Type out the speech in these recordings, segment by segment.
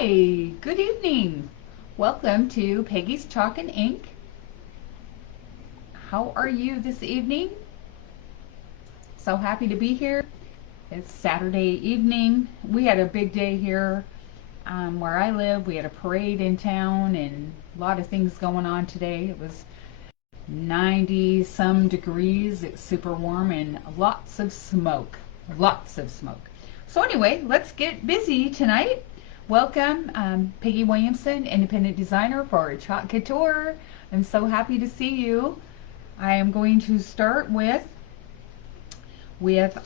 Hi, good evening. Welcome to Peggy's Chalk and Ink. How are you this evening? So happy to be here. It's Saturday evening. We had a big day here where I live. We had a parade in town and a lot of things going on today. It was 90 some degrees. It's super warm and lots of smoke. Lots of smoke. So anyway, let's get busy tonight. Welcome, Peggy Williamson, independent designer for Chalk Couture. I'm so happy to see you. I am going to start with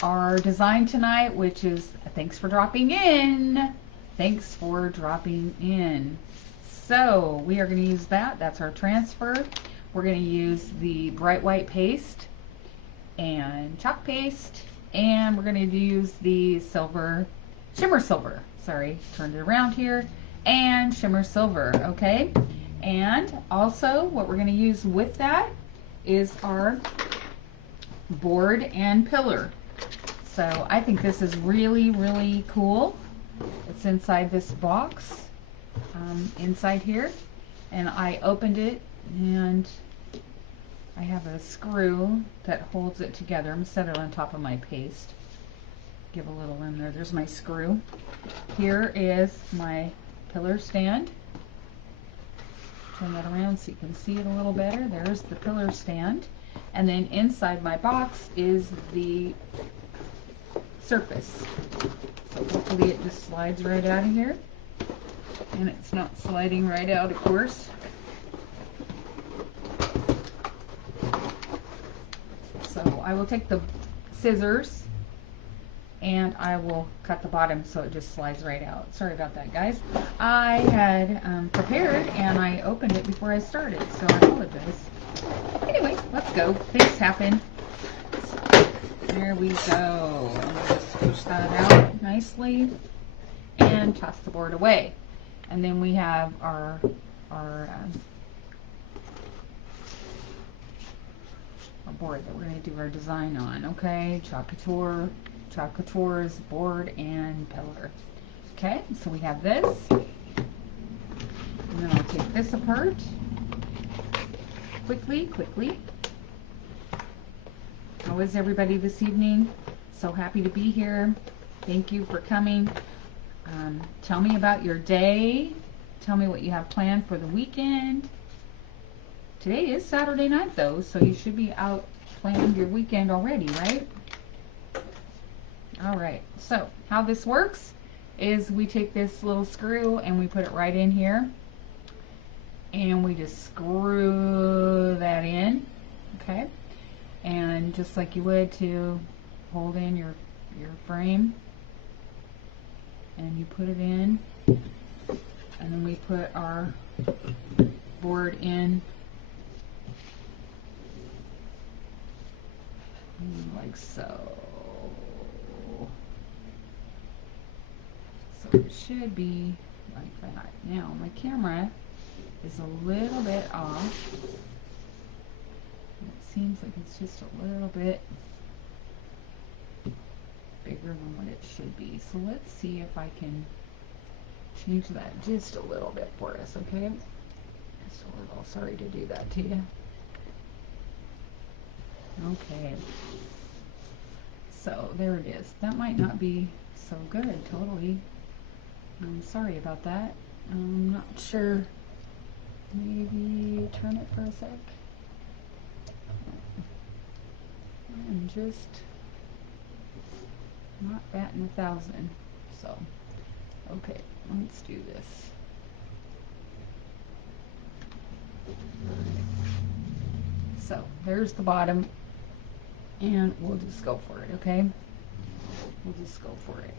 our design tonight, which is thanks for dropping in. Thanks for dropping in. So we are going to use that. That's our transfer. We're going to use the bright white paste and chalk paste, and we're going to use the shimmer silver. Sorry, turned it around here, and shimmer silver. Okay, and also what we're going to use with that is our board and pillar. So I think this is really, really cool. It's inside this box, inside here, and I opened it, and I have a screw that holds it together. I'm going to set it on top of my paste. Give a little in there. There's my screw. Here is my pillar stand. Turn that around so you can see it a little better. There's the pillar stand. And then inside my box is the surface. So hopefully it just slides right out of here. And it's not sliding right out, of course. So I will take the scissors and I will cut the bottom so it just slides right out. Sorry about that, guys. I had prepared and I opened it before I started, so I apologize. Anyway, let's go. Things happen. So, there we go. And we'll just push that out nicely and toss the board away. And then we have our board that we're going to do our design on. Okay, Chalk Couture's board and pillar. Okay, so we have this, and then I'll take this apart quickly. How is everybody this evening? So happy to be here. Thank you for coming. Tell me about your day. Tell me what you have planned for the weekend. Today is Saturday night though, so you should be out planning your weekend already, right? Alright, so how this works is we take this little screw and we put it right in here. And we just screw that in, okay? And just like you would to hold in your frame. And you put it in. And then we put our board in like so. So it should be like that. Now my camera is a little bit off. It seems like it's just a little bit bigger than what it should be. So let's see if I can change that just a little bit for us, okay? Just a little. Sorry to do that to you. Okay. So there it is. That might not be so good totally. I'm sorry about that. I'm not sure. Maybe turn it for a sec. I'm just not batting 1,000. So, okay, let's do this. So, there's the bottom. And we'll just go for it, okay? We'll just go for it.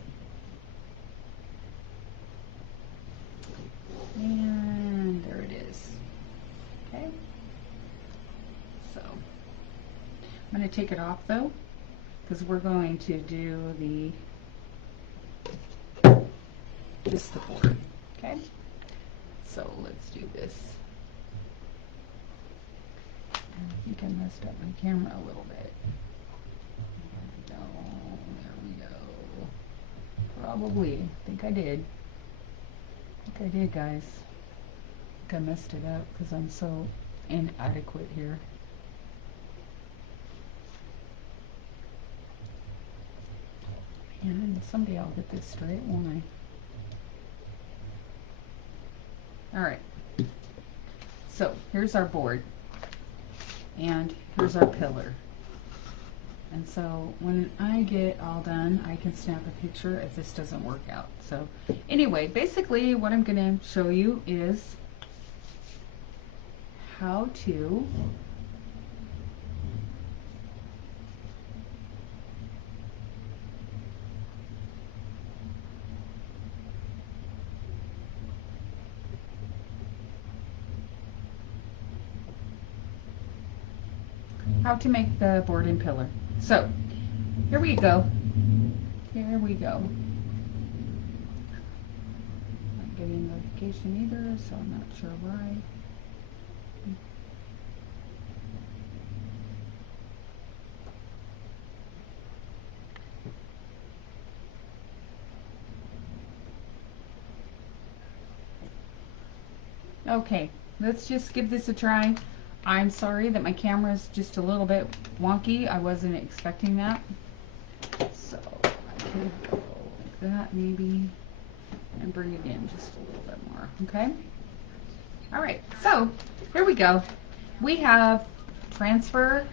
And there it is. Okay. So I'm going to take it off though, because we're going to do just the board. Okay. So let's do this. I think I messed up my camera a little bit. There we go. Probably. I think I did. I think I did, guys. I think I messed it up because I'm so inadequate here. And someday I'll get this straight, won't I? Alright. So, here's our board. And here's our pillar. And so when I get all done, I can snap a picture if this doesn't work out. So anyway, basically what I'm going to show you is how to make the board and pillar. So here we go. Here we go. Not getting notification either, so I'm not sure why. Okay, let's just give this a try. I'm sorry that my camera is just a little bit wonky. I wasn't expecting that. So I can go like that maybe and bring it in just a little bit more, okay? All right, so here we go. We have transfer.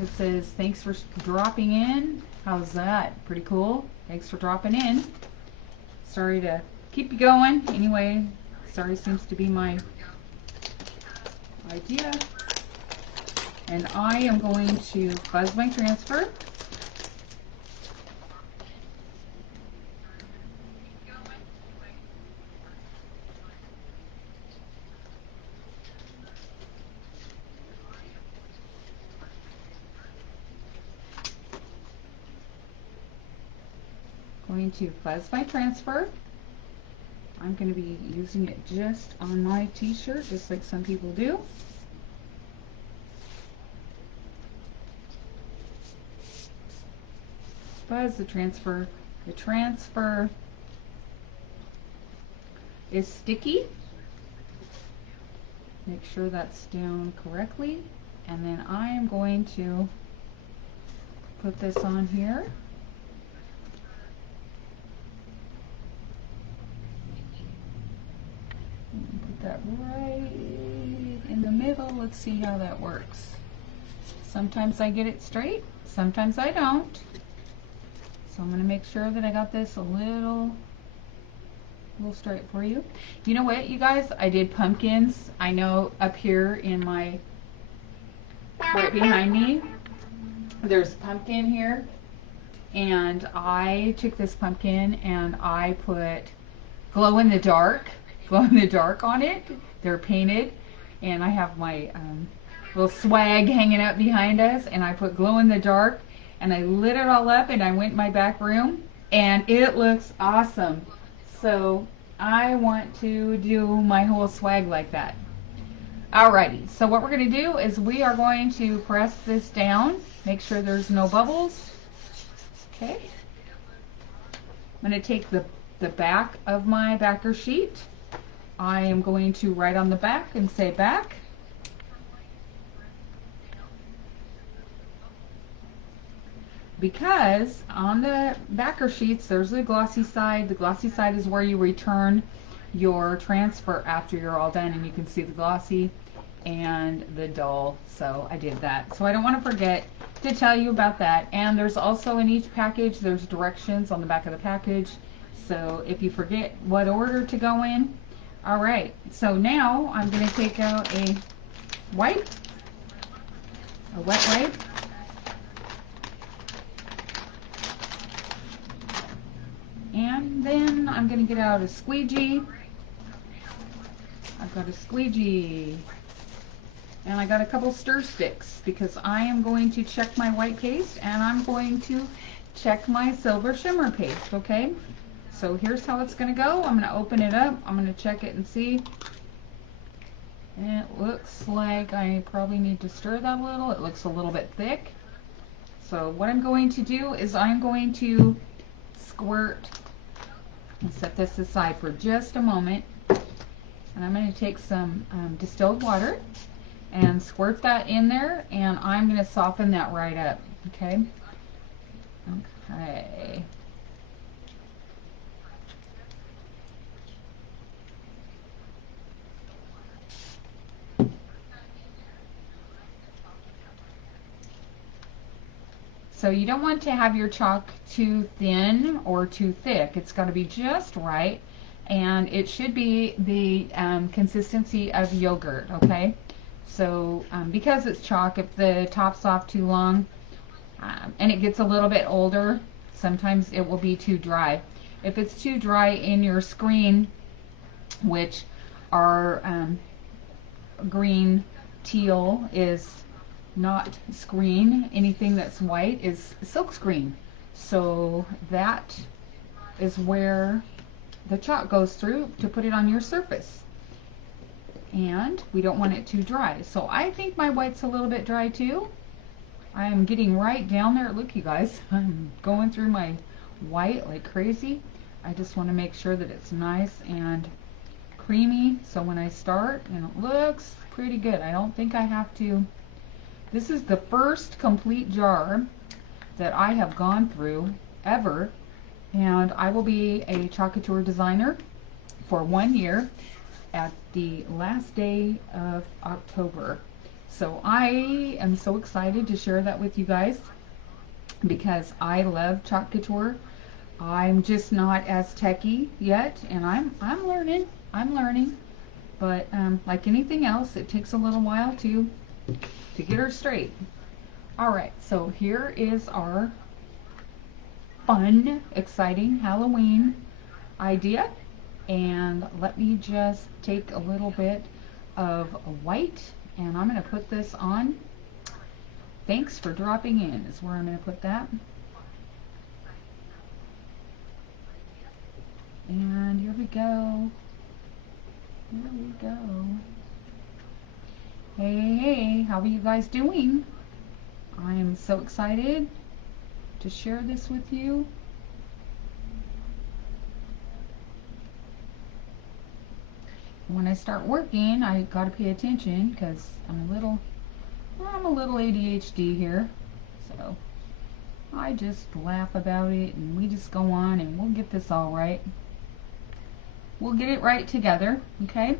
It says, thanks for dropping in. How's that? Pretty cool. Thanks for dropping in. Sorry to keep you going. Anyway, sorry seems to be my idea. And I am going to fuzz my transfer. Going to fuzz my transfer. I'm going to be using it just on my t-shirt, just like some people do. Fuzz the transfer. The transfer is sticky. Make sure that's down correctly. And then I am going to put this on here. Put that right in the middle. Let's see how that works. Sometimes I get it straight, sometimes I don't. So I'm going to make sure that I got this a little straight for you. You know what, you guys? I did pumpkins. I know up here in my, right behind me, there's a pumpkin here. And I took this pumpkin and I put glow in the dark on it. They're painted. And I have my little swag hanging out behind us. And I put glow in the dark. And I lit it all up and I went in my back room. And it looks awesome. So I want to do my whole swag like that. Alrighty, so what we're going to do is we are going to press this down. Make sure there's no bubbles. Okay. I'm going to take the back of my backer sheet. I am going to write on the back and say back. Because on the backer sheets, there's the glossy side. The glossy side is where you return your transfer after you're all done, and you can see the glossy and the dull. So I did that. So I don't want to forget to tell you about that. And there's also in each package, there's directions on the back of the package. So if you forget what order to go in. All right. So now I'm going to take out a wet wipe. And then I'm going to get out a squeegee. I've got a squeegee. And I got a couple stir sticks because I am going to check my white paste and I'm going to check my silver shimmer paste, okay? So here's how it's going to go. I'm going to open it up. I'm going to check it and see. And it looks like I probably need to stir that a little. It looks a little bit thick. So what I'm going to do is I'm going to squirt And set this aside for just a moment. And I'm going to take some distilled water and squirt that in there, and I'm going to soften that right up. Okay. Okay. So you don't want to have your chalk too thin or too thick. It's got to be just right, and it should be the consistency of yogurt, okay? So because it's chalk, if the top's off too long and it gets a little bit older, sometimes it will be too dry. If it's too dry in your screen, which are green, teal is not screen. Anything that's white is silk screen. So that is where the chalk goes through to put it on your surface. And we don't want it too dry. So I think my white's a little bit dry too. I am getting right down there. Look, you guys, I'm going through my white like crazy. I just want to make sure that it's nice and creamy. So when I start, and it looks pretty good. I don't think I have to. This is the first complete jar that I have gone through ever, and I will be a chalk couture designer for 1 year at the last day of October. So I am so excited to share that with you guys because I love chalk couture. I'm just not as techy yet, and I'm learning. I'm learning, but like anything else, it takes a little while to get her straight. All right, so here is our fun, exciting Halloween idea. And let me just take a little bit of white, and I'm going to put this on. Thanks for dropping in is where I'm going to put that. And here we go. Here we go. Hey, how are you guys doing? I am so excited to share this with you. When I start working, I gotta pay attention because I'm a little ADHD here. So I just laugh about it and we just go on and we'll get this all right. We'll get it right together, okay?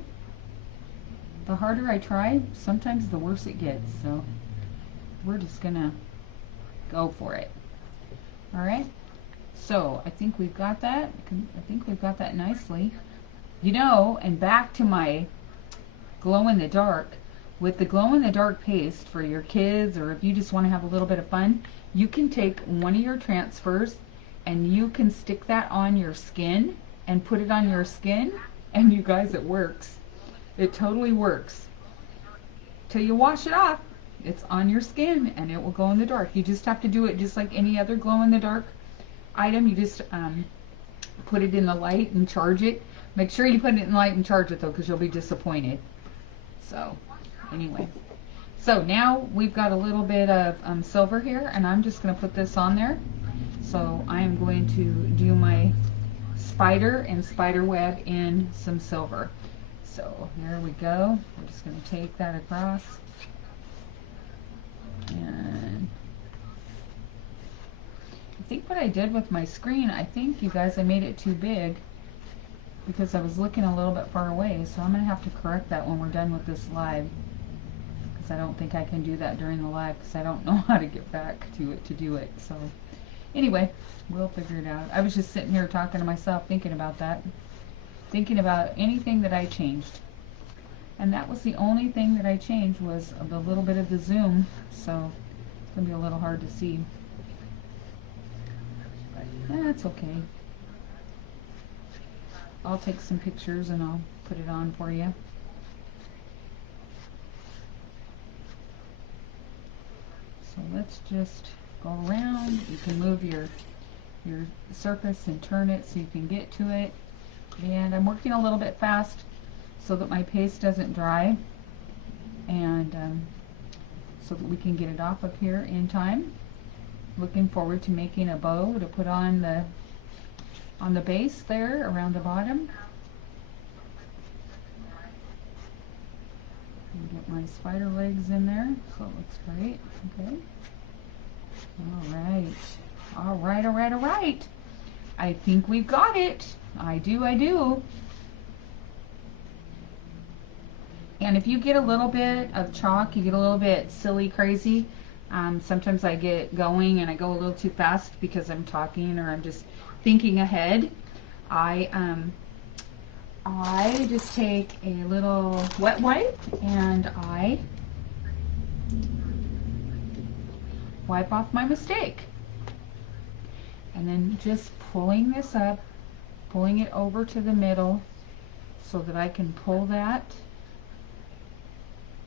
The harder I try, sometimes the worse it gets. So we're just gonna go for it. All right. So I think we've got that. I think we've got that nicely. You know, and back to my glow in the dark. With the glow in the dark paste for your kids, or if you just want to have a little bit of fun, you can take one of your transfers and you can stick that on your skin and put it on your skin, and you guys, it works. It totally works. Till you wash it off, it's on your skin and it will glow in the dark. You just have to do it just like any other glow in the dark item. You just put it in the light and charge it. Make sure you put it in the light and charge it though, because you'll be disappointed. So anyway, so now we've got a little bit of silver here, and I'm just going to put this on there. So I am going to do my spider and spider web in some silver. So here we go. We're just going to take that across. And I think what I did with my screen, I think, you guys, I made it too big because I was looking a little bit far away. So I'm going to have to correct that when we're done with this live, because I don't think I can do that during the live because I don't know how to get back to it to do it. So anyway, we'll figure it out. I was just sitting here talking to myself, thinking about that, thinking about anything that I changed. And that was the only thing that I changed, was a little bit of the zoom. So it's going to be a little hard to see. But that's okay. I'll take some pictures and I'll put it on for you. So let's just go around. You can move your surface and turn it so you can get to it. And I'm working a little bit fast so that my paste doesn't dry, and so that we can get it off of here in time. Looking forward to making a bow to put on on the base there, around the bottom. And get my spider legs in there, so it looks great. Okay. All right. All right, all right, all right. I think we've got it. I do, I do. And if you get a little bit of chalk, you get a little bit silly crazy. Sometimes I get going and I go a little too fast because I'm talking or I'm just thinking ahead. I just take a little wet wipe and I wipe off my mistake. And then just pulling this up, pulling it over to the middle so that I can pull that.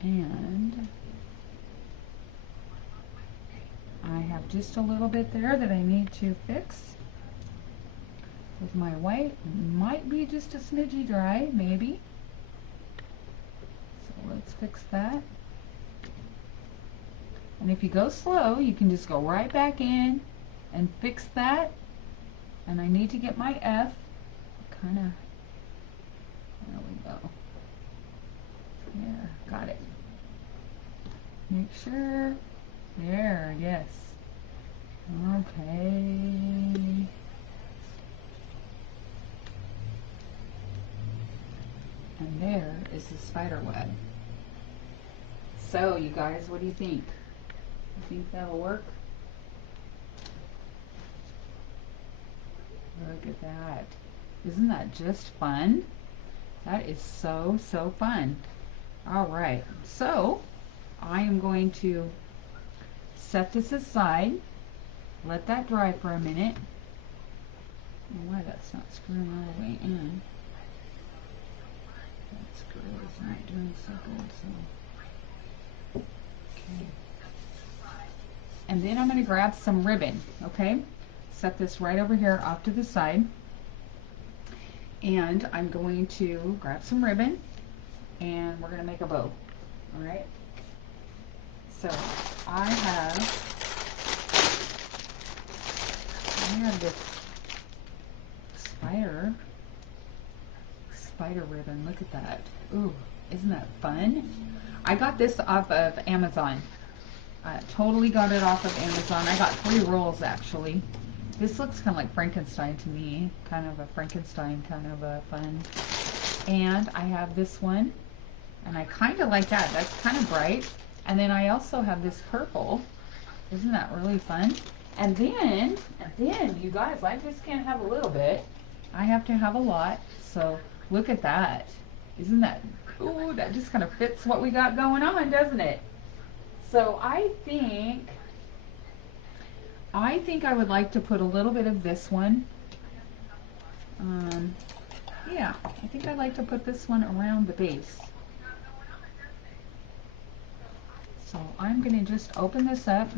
And I have just a little bit there that I need to fix with my white. It might be just a smidgy dry, maybe. So let's fix that. And if you go slow, you can just go right back in and fix that. And I need to get my F. Kind of, there we go. There, got it. Make sure. There, yes. Okay. And there is the spider web. So, you guys, what do you think? You think that'll work? Look at that. Isn't that just fun? That is so, so fun. All right. So, I am going to set this aside. Let that dry for a minute. I don't know why that's not screwing all the way in. That screw is not doing so good. So, okay. And then I'm going to grab some ribbon. Okay. Set this right over here off to the side. And I'm going to grab some ribbon and we're going to make a bow. All right. So I have this spider ribbon. Look at that. Ooh, isn't that fun? I got this off of Amazon. I totally got it off of Amazon. I got 3 rolls actually. This looks kind of like Frankenstein to me. Kind of a Frankenstein kind of a fun. And I have this one. And I kind of like that. That's kind of bright. And then I also have this purple. Isn't that really fun? And then, you guys, I just can't have a little bit. I have to have a lot. So look at that. Isn't that, ooh, that just kind of fits what we got going on, doesn't it? So I think I would like to put a little bit of this one. Yeah, I think I'd like to put this one around the base. So I'm going to just open this up.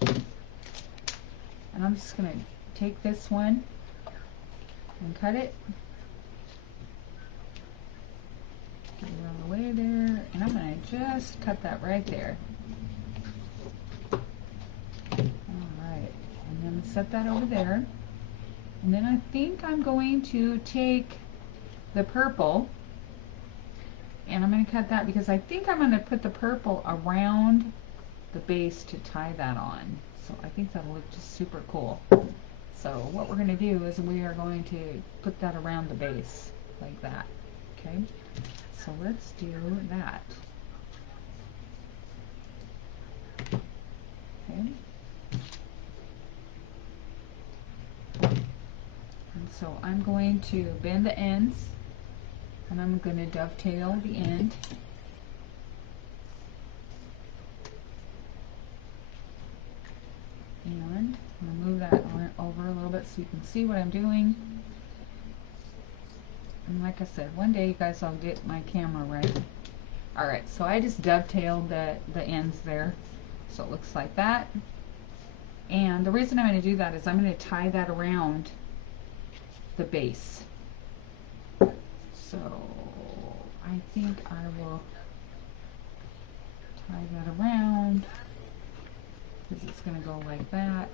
And I'm just going to take this one and cut it. Get it around the way there. And I'm going to just cut that right there. Alright. And then set that over there. And then I think I'm going to take the purple. And I'm going to cut that because I think I'm going to put the purple around the base to tie that on. So I think that'll look just super cool. So what we're going to do is we are going to put that around the base like that. Okay, so let's do that. Okay. And so I'm going to bend the ends and I'm going to dovetail the end. And I'm going to move that over a little bit so you can see what I'm doing. And like I said, one day you guys, I'll get my camera right. Alright, so I just dovetailed the ends there. So it looks like that. And the reason I'm going to do that is I'm going to tie that around the base. So I think I will tie that around because it's going to go like that.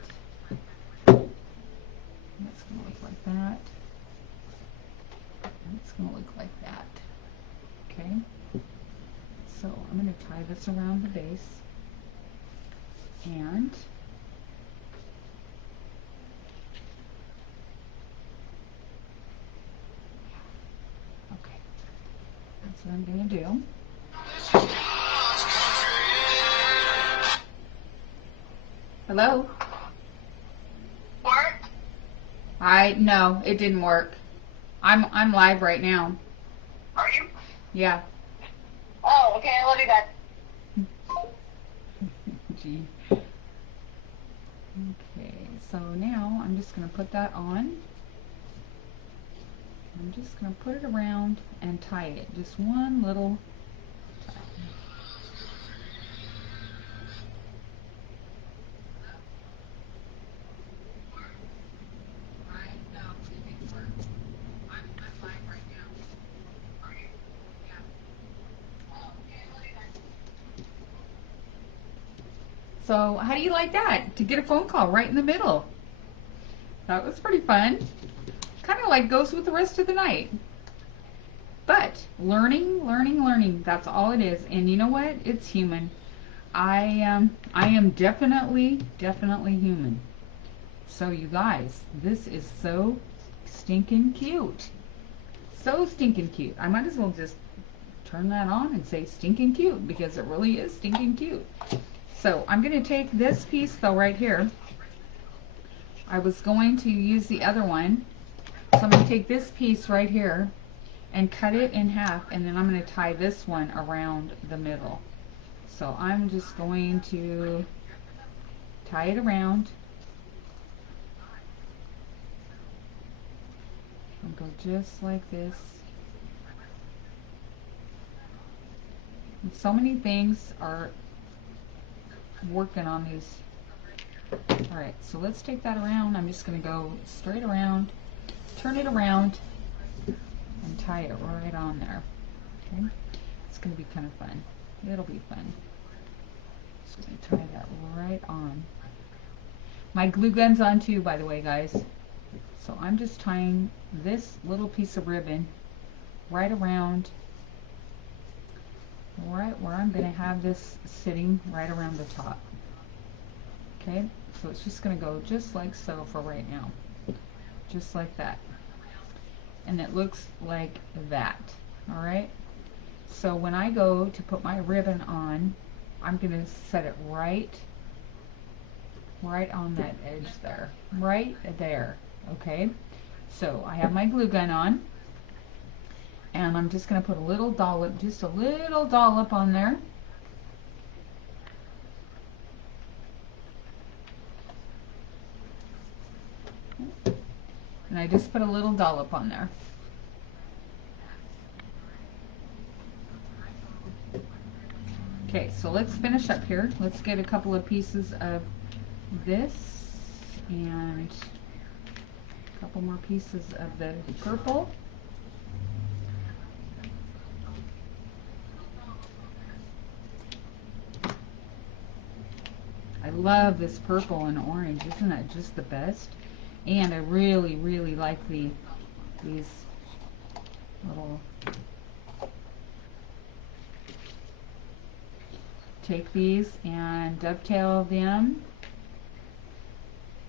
It's going to look like that. It's going to look like that. Okay. So I'm going to tie this around the base. And okay, that's what I'm going to do. Hello? Work? No, it didn't work. I'm live right now. Are you? Yeah. Oh, okay, I love you back. Gee. Okay, so now I'm just going to put that on. I'm just going to put it around and tie it. Just one little tie. So how do you like that? To get a phone call right in the middle. That was pretty fun. Kind of like goes with the rest of the night. But learning, learning, learning. That's all it is. And you know what? It's human. I am definitely human. So you guys, this is so stinking cute. So stinking cute. I might as well just turn that on and say stinking cute because it really is stinking cute. So I'm going to take this piece though right here. I was going to use the other one. So I'm going to take this piece right here and cut it in half, and then I'm going to tie this one around the middle. So I'm just going to tie it around and go just like this. And so many things are working on these. Alright, so let's take that around. I'm just going to go straight around, turn it around, and tie it right on there. Okay, it's going to be kind of fun. It'll be fun. Just going to tie that right on. My glue gun's on too, by the way, guys. So I'm just tying this little piece of ribbon right around, right where I'm going to have this sitting right around the top. Okay, so it's just going to go just like so for right now. Just like that. And it looks like that. Alright? So when I go to put my ribbon on, I'm going to set it right on that edge there. Right there. Okay? So I have my glue gun on. And I'm just going to put a little dollop, just a little dollop on there. And I just put a little dollop on there. Okay, so let's finish up here. Let's get a couple of pieces of this and a couple more pieces of the purple. I love this purple and orange. Isn't that just the best? And I really, really like these little... Take these and dovetail them.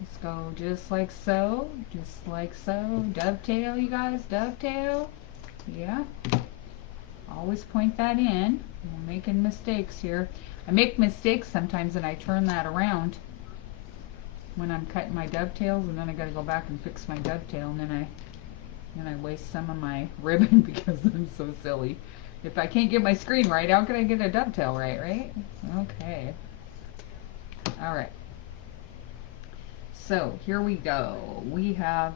Let's go just like so. Just like so. Dovetail, you guys. Dovetail. Yeah. Always point that in. I'm making mistakes here. I make mistakes sometimes and I turn that around when I'm cutting my dovetails, and then I gotta go back and fix my dovetail, and then I waste some of my ribbon because I'm so silly. If I can't get my screen right, how can I get a dovetail right? Okay. Alright. So, here we go. We have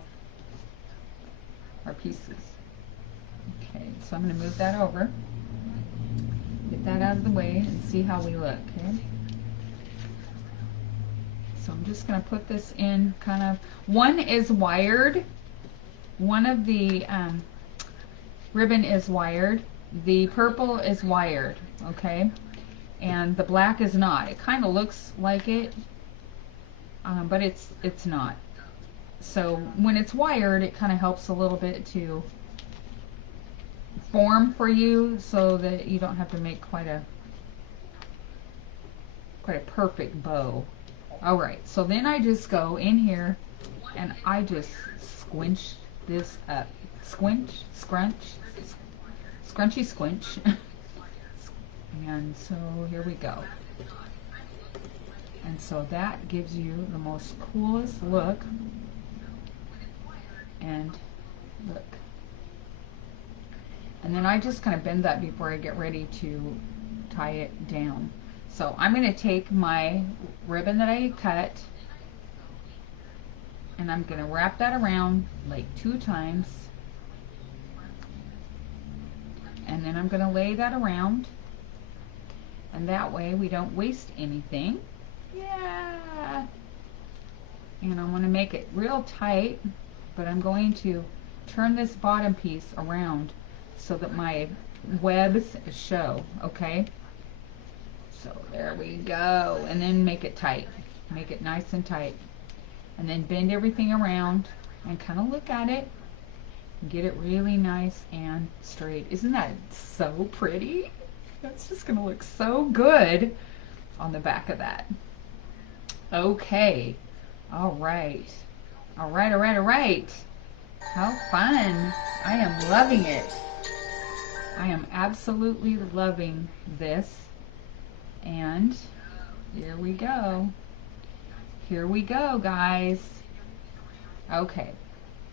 our pieces. Okay, so I'm going to move that over. Get that out of the way and see how we look, okay? So I'm just going to put this in kind of... One is wired. One of the ribbon is wired. The purple is wired, okay? And the black is not. It kind of looks like it, but it's not. So when it's wired, it kind of helps a little bit to form for you so that you don't have to make quite a perfect bow. Alright, so then I just go in here and I just squinch this up. Squinch, scrunch, scrunchy squinch. And so here we go. And so that gives you the most coolest look. And look. And then I just kind of bend that before I get ready to tie it down. So I'm going to take my ribbon that I cut and I'm going to wrap that around like 2 times. And then I'm going to lay that around. And that way we don't waste anything. Yeah. And I'm going to make it real tight, but I'm going to turn this bottom piece around so that my webs show, okay? So there we go. And then make it tight. Make it nice and tight. And then bend everything around and kind of look at it. Get it really nice and straight. Isn't that so pretty? That's just going to look so good on the back of that. Okay. All right. All right, all right, all right. How fun. I am loving it. I am absolutely loving this. And here we go. Here we go, guys. Okay.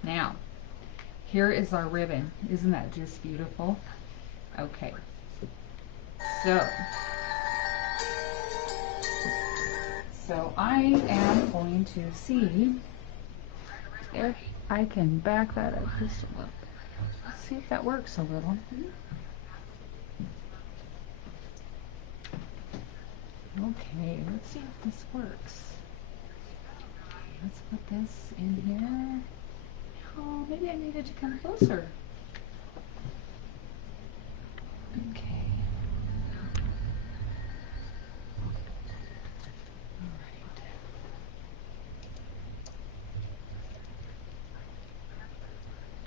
Now, here is our ribbon. Isn't that just beautiful? Okay. So I am going to see if I can back that up just a little. Let's see if that works a little. Okay, let's see if this works. Let's put this in here. Oh, maybe I needed to come closer. Okay.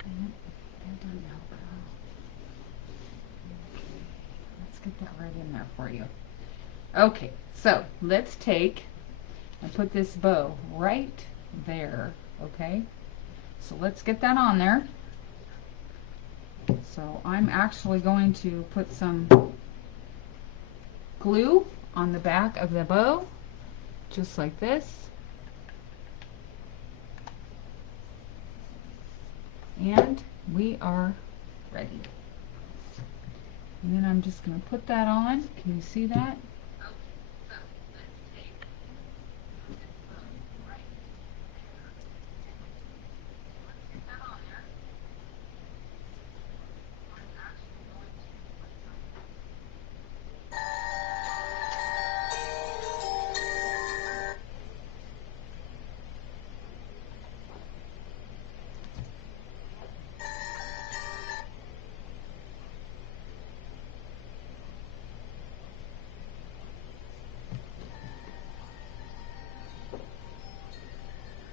That didn't help at all. Okay, let's get that right in there for you. Okay, so let's take and put this bow right there, okay? So let's get that on there. So I'm actually going to put some glue on the back of the bow, just like this. And we are ready. And then I'm just going to put that on. Can you see that?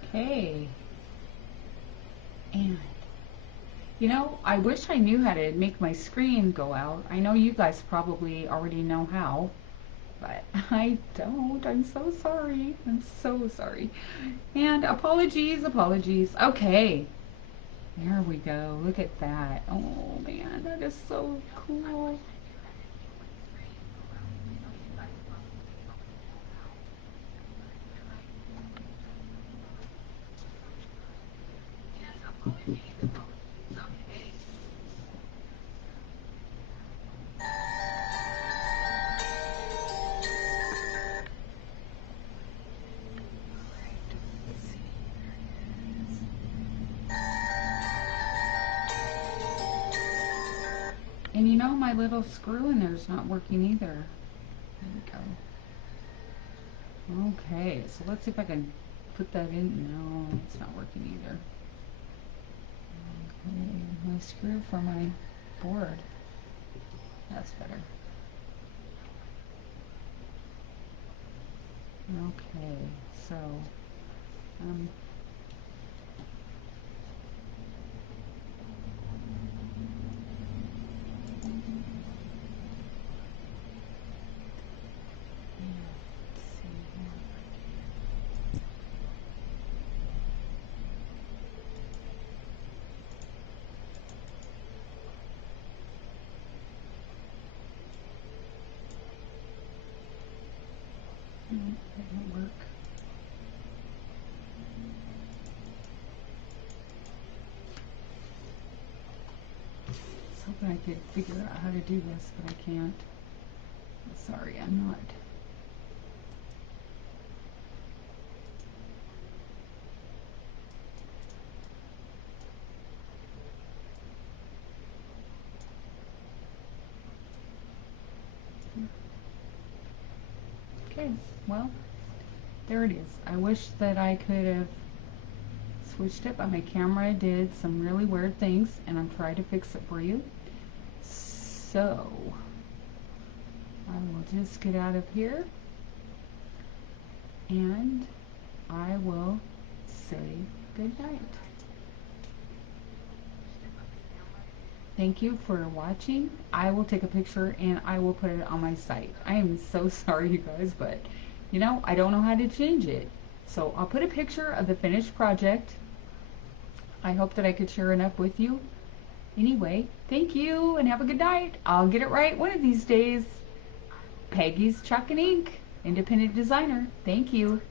Okay. And, you know, I wish I knew how to make my screen go out. I know you guys probably already know how, but I don't. I'm so sorry. I'm so sorry. And apologies, apologies. Okay. There we go. Look at that. Oh, man, that is so cool. And you know, my little screw in there is not working either. There we go. Okay, so let's see if I can put that in. No, it's not working either. Okay, my screw for my board. That's better. Okay, so That won't work. I was hoping I could figure out how to do this, but I can't. Sorry, I'm not. Okay, well, there it is. I wish that I could have switched it, but my camera did some really weird things, and I'm trying to fix it for you. So, I will just get out of here, and I will say good night. Thank you for watching. I will take a picture and I will put it on my site. I am so sorry, you guys, but you know, I don't know how to change it. So I'll put a picture of the finished project. I hope that I could share enough with you. Anyway, thank you and have a good night. I'll get it right one of these days. Peggy's Chalk and Ink, independent designer. Thank you.